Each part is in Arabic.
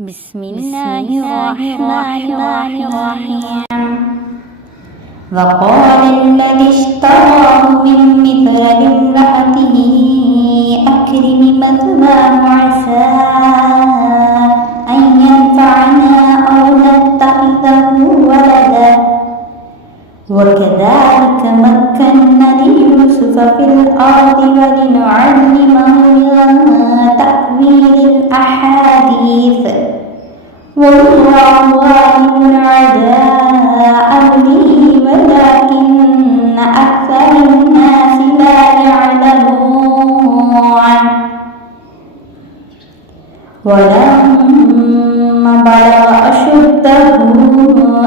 Bismillahirrahmanirrahim. Wa qala alladhi ishtarahu min mithli imra'atihi akrimi mathwahu 'asa an yanfa'ana aw nattakhidhahu walada wa kadzalika makkanna li Yusufa fil ardi wa linu'allimahu min ta'wilil ahadits wallahu alimun 'ala amrihi walakinna aktsaran nasi la ya'lamun. Walamma balagha ashuddahu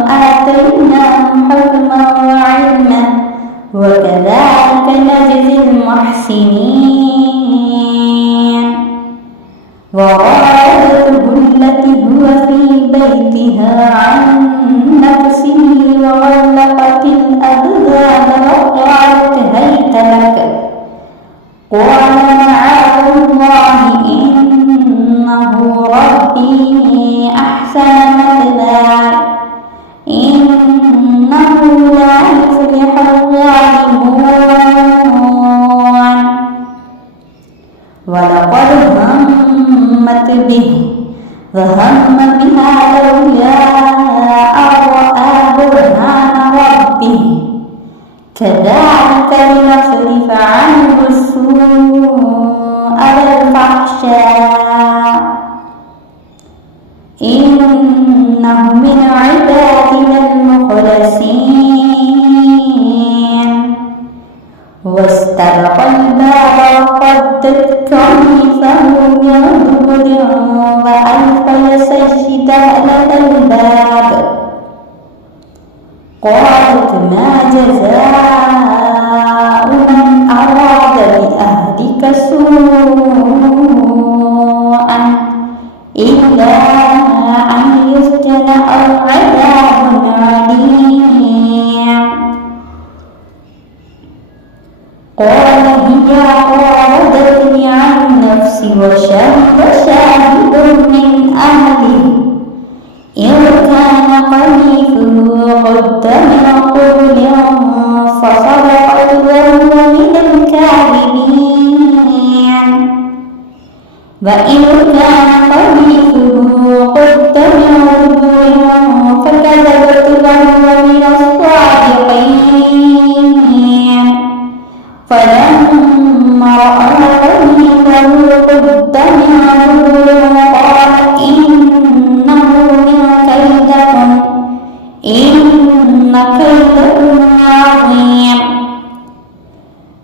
atainahu hukman wa 'ilman wa kadzalika najzil muhsinin. وراودته التي هو في بيتها عن نفسه وغلقت الأبواب وقالت هيت لك قال معاذ الله إنه ربي أحسن مثواي إنه لا يفلح الظالمون. ولقد همت به وهم بها لولا أن رأى برهان ربه كذلك لنصرف عنه السوء والفحشاء إنه من عبادنا المخلصين. واستبق الباب وقدت قميصه من دبر وألف سجده لدى الباب. قالت ما جزاء من أراد بأهلك سوءا إلا أن يسجن أو عذاب أليم. قال هي راودتني عن نفسي وشهد شاهد من أهله إن كان قميصه قد من قبل فصدقت وهو من الكاذبين وإن كان قميصه قد من دبر فكذبت وهو من الصادقين. فلما رأى قميصه قد من دبر قال إنه من كيدكم إن كيدكم عظيم.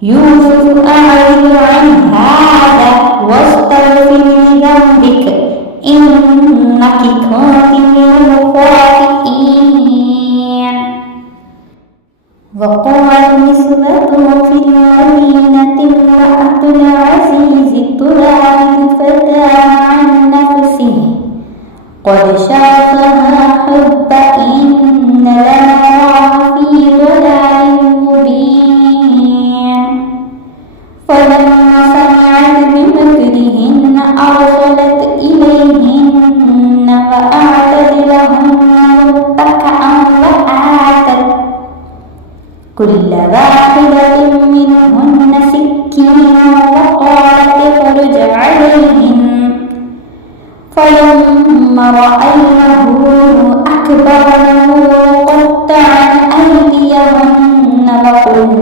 يوسف أعرض عن هذا واستغفر لذنبك إنك كنت من الخاطئين. وقال نسوة في المدينة امرأة العزيز تراود فتاها عن نفسه قد شغفها حبا إن لنراه في ضلال مبين. فلما سمعت بمكرهن أرسلت إليهن وأعتدت لهن متكئا وآتت كل واحدة منهن سكينا وقالت اخرج عليهن. فلما رأينه أكبرنه وقطعن أيديهن وقلن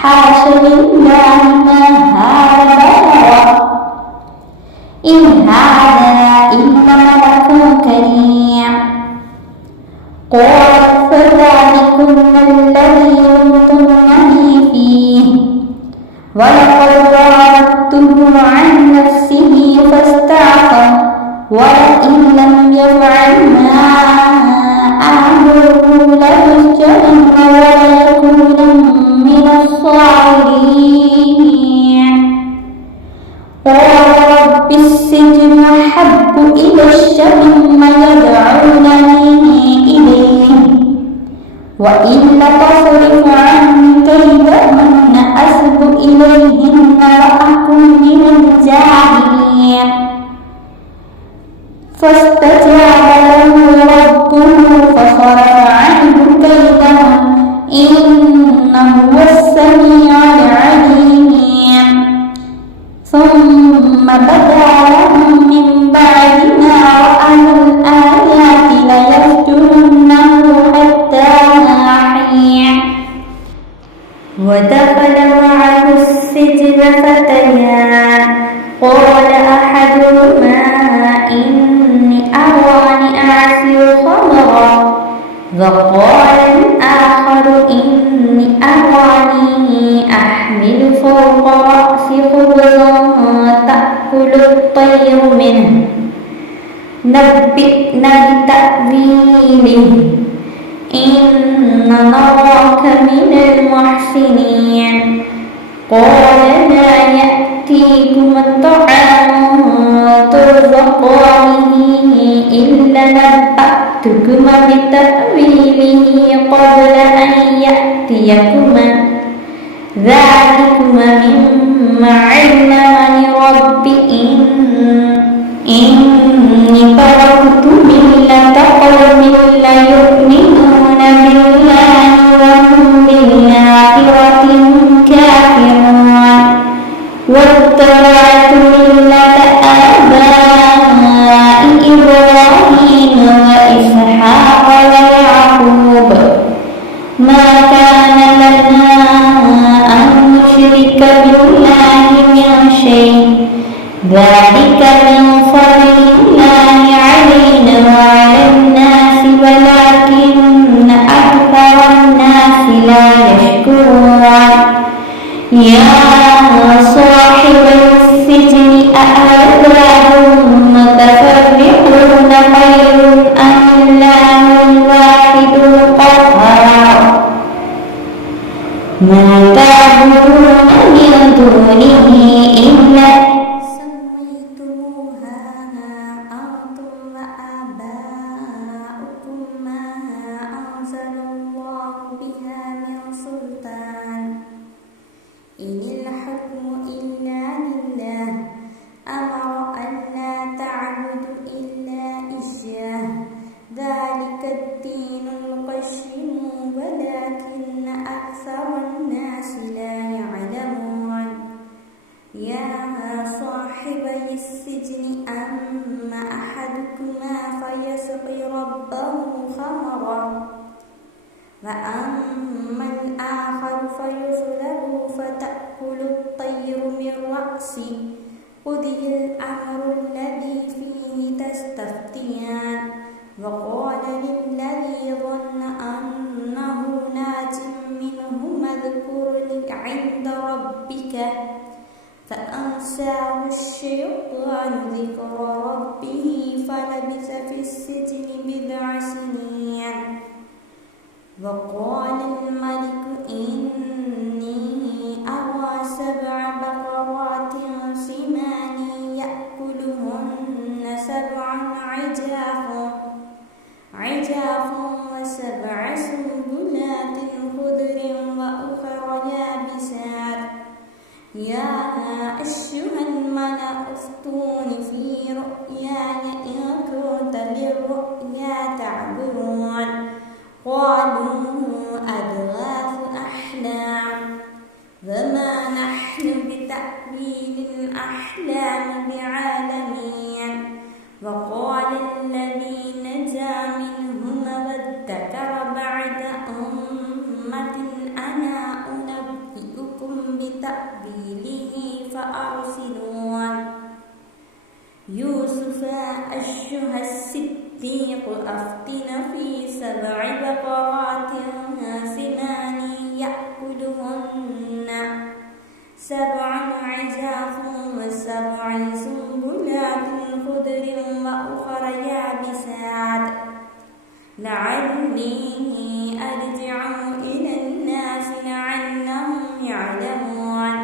حاش لله ما هذا بشرا إن هذا إلا ملك كريم. قالت فذلكن الذي لمتنني فيه ولقد راودته عن نفسه فاستعصم ولئن لم يفعل ما آمره ليسجنن وليكونن من الصاغرين. قال رب السجن أحب إلي مما يدعونني إليه وإلا تصرف عني كيدهن أصب إليهن وأكن من الجاهلين. فاستجاب له ربه فصرف عنه كيدهم إنه هو السميع العليم ثم بدا لهم من بعد ما رأوا الآيات ليسجننه حتى حين ودخل معه السجن فتيان قال أحدهما إني أراني أعصر خمرا وقال الآخر إني أراني أحمل فوق رأسي خبزا تأكل الطير منه نبئنا بتأويله إنا نراك من المحسنين قال لا يأتيكم الطعام ترزقانه إلا نبأتكما بتأويله قبل أن يأتيكما ذلكما مما علمني ربي إني تركت ملة قوم لا يؤمنون بالله وهم بالآخرة هم كافرون واتبعت ملة آبائي إبراهيم وإسحاق ويعقوب ما كان لنا أن نشرك بالله من شيء ذلك من فضل الله علينا وعلى الناس ولكن أكثر الناس لا يشكرون يا صاحبي السجن أأرباب متفرقون خير أم الله الواحد القهار ما تعبدون من دونه إلا سميتموها أنتم وآباؤكم ما أنزل الله بها من سلطان إن الحكم إلا لله أمر ألا تعبدوا إلا إياه ذلك الدين القيم ولكن أكثر الناس لا يعلمون يا صاحبي السجن أما أحدكما فيسقي ربه خمرا وأما الآخر فيصلب فتأكل الطير من رأسه قضي الأمر الذي فيه تستفتيان وقال للذي ظن أنه ناج منهما اذكرني عند ربك فأنساه الشيطان ذكر ربه فلبث في السجن بضع سنين وقال الملك إني أرى 7 بقرات سمان يأكلهن 7 عجاف و7 سنبلات خضر وأخر يابسات يا أيها الملأ افتوني في رؤياي إن كنت للرؤيا تعبرون قالوا أضغاث أحلام وما نحن بتأويل الأحلام بعالمين وقال الذي نجا منهما وادكر بعد أمة أنا أنبئكم بتأويله فأرسلون يوسف أيها الصديق أفتنا في 7 بقرات سمان يأكلهن 7 عجاف و7 سنبلات خضر وأخر يابسات لعلي أرجع إلى الناس لعلهم يعلمون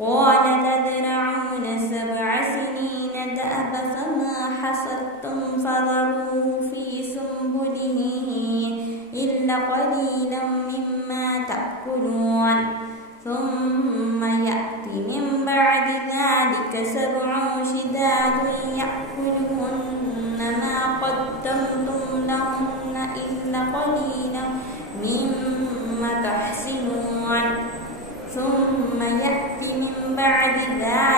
قال تزرعون 7 سنين دأبا فما حصدتم فذروه في سنبله إلا قليلا مما تأكلون ثم يأتي من بعد ذلك 7 شداد يأكلهن ثم يأتي من بعد ذلك